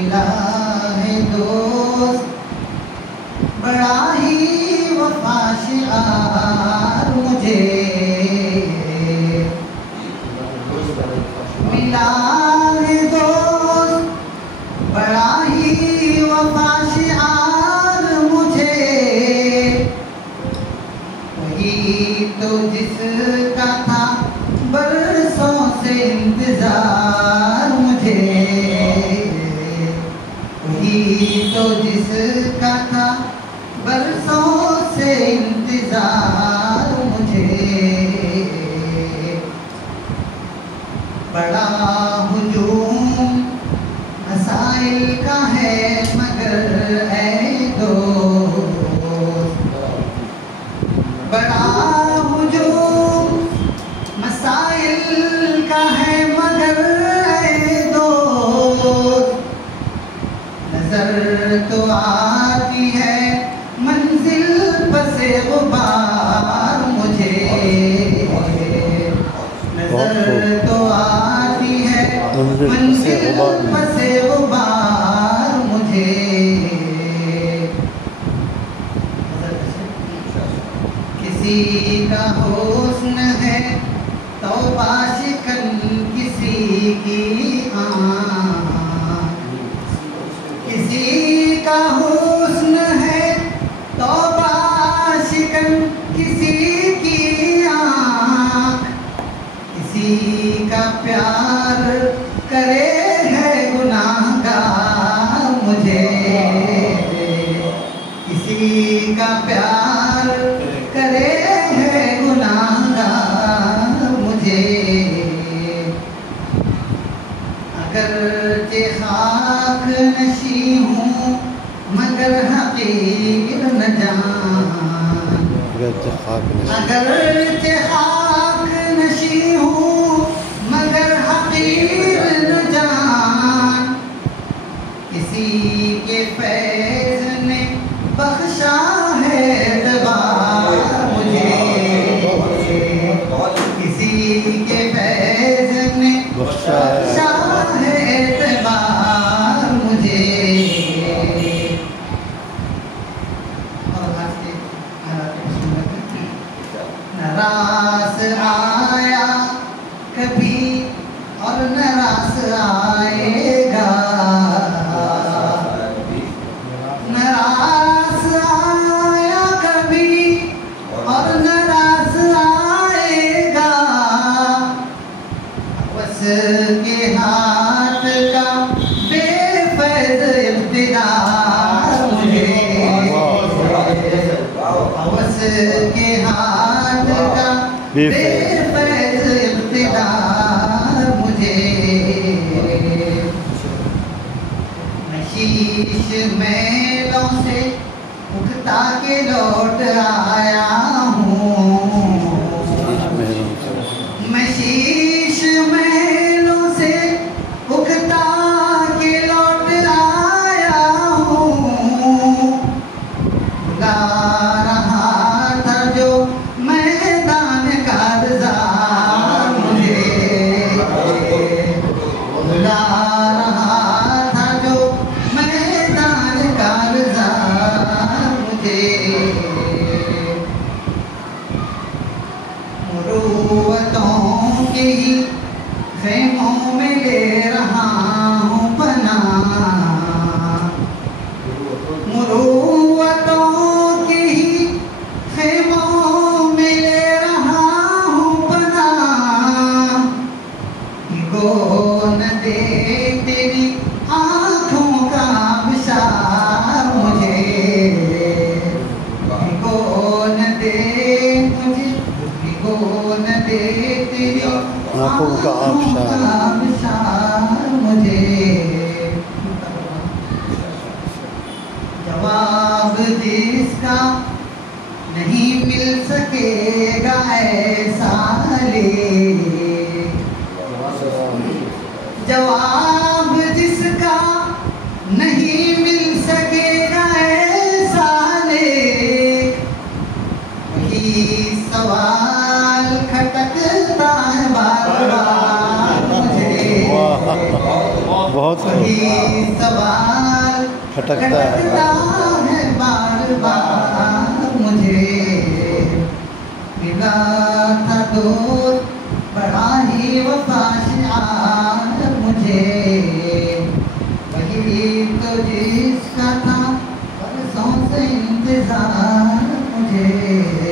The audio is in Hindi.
मिला है दोस्त बड़ा ही वफाशियार मुझे, मिला है दोस्त बड़ा ही वफाशियार मुझे, वही तो जिसका था बरसों से इंतजार मुझे, वही तो जिसका था बरसों से इंतजार मुझे। बड़ा हुजूम मसाइल का है मगर है दोस्त, बड़ा हुजूम मसाइल का है मगर है दोस्त, नजर तो आती है मंजिल बसे गुबार मुझे, नजर तो आती है मंजिल बसे गुबार मुझे। किसी का हुस्न है तौबा शिकन किसी की आँख, किसी का हुस्न है तौबा शिकन किसी की आँख, किसी का प्यार करे है गुनाहगार मुझे, किसी का प्यार करे है गुनाहगार मुझे। अगरचे खाक नशी हूँ मगर हकीर न जान, अगरचे खाक नशी हूँ मगर हकीर न जान, किसी के फैज़ ने बख्शा है एतबार मुझे, किसी के फैज़ ने बख्शा है एतबार मुझे। नाराज़ आया कभी और नाराज़ आएगा, नाराज़ आया कभी और नाराज़ आएगा, बस के हाथ का बेफैज़ इक़्तिदार मुझे, बस के हाथ का बेफैज़ इक़्तिदार मुझे। मैं शीश मेलों से उगता के लौट आया हूँ, मैं शीश मेलों से उगता के लौट आया हूँ, भुला रहा था जो मैदान कारज़ार मुझे, भुला रहा था जो मैदान कारज़ार मुझे। मुरूवतों के ही ख़ैमों में ले रहा हूँ पनाह, मुरूवतों के ही ख़ैमों में ले रहा हूँ पनाह, भिगो न दे तेरी आँखों का आबशार मुझे, भिगो न दे मुझे, भिगो न दे तेरी आँखों का आबशार मुझे। जवाब जिसका नहीं मिल सकेगा ऐसा ले, जवाब जिसका नहीं मिल सकेगा ऐसा ले, वही सवाल खटकता है बार बार मुझे। बहुत वही सवाल खटकता है बार बार मुझे। मिला था दोस्त बड़ा ही वफादार मुझे, वही तो जिसका था बरसों से इंतजार मुझे।